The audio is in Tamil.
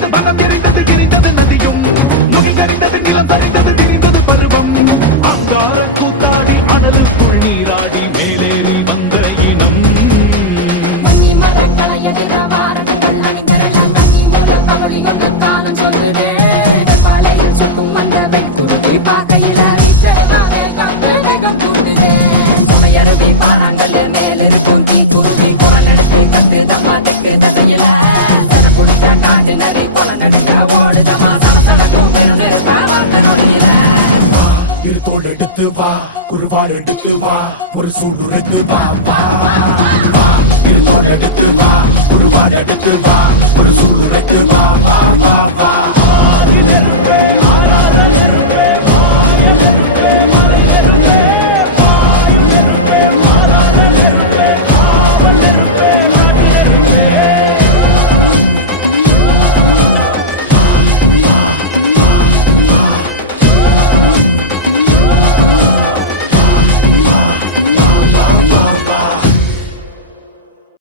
எரிந்தது பணம் எரிந்தது எரிந்தது நதியும் நுகி சரிந்தது நிலம் சரிந்தது திரிந்தது பருவம் அங்கார கூத்தாடி அனலுக்குள் நீராடி மேலேறி வந்த இனம் மண்ணி மரக்களை எதிர வாரங்கள் அணிந்தரலாம் தண்ணி மூல கவலி கொண்டு காலம் சொல்லுதே பாலையில் சுத்தும் அந்த வெண்குருதி பார்க்கையில் அறிச்சேனாவே காத்து வேகம் கூட்டுதே சுமையருவி பாறாங்கல்லில் மேலிருக்கும் தீ குருவி குரல் எடுத்து கத்து தம்மா தெற்கு தசையில குடிச்ச காட்டு நரி கொல நடுங்க ஓடுதமா சலசலக்கும் பிறகு சாவாக்க நொடியில இரு தோல் எடுத்து வா குருவாள் எடுத்து வா ஒரு சூடு எடுத்து வா வா இரு தோல் எடுத்து வா குருவாள் எடுத்து வா ஒரு சூடு எடுத்து வா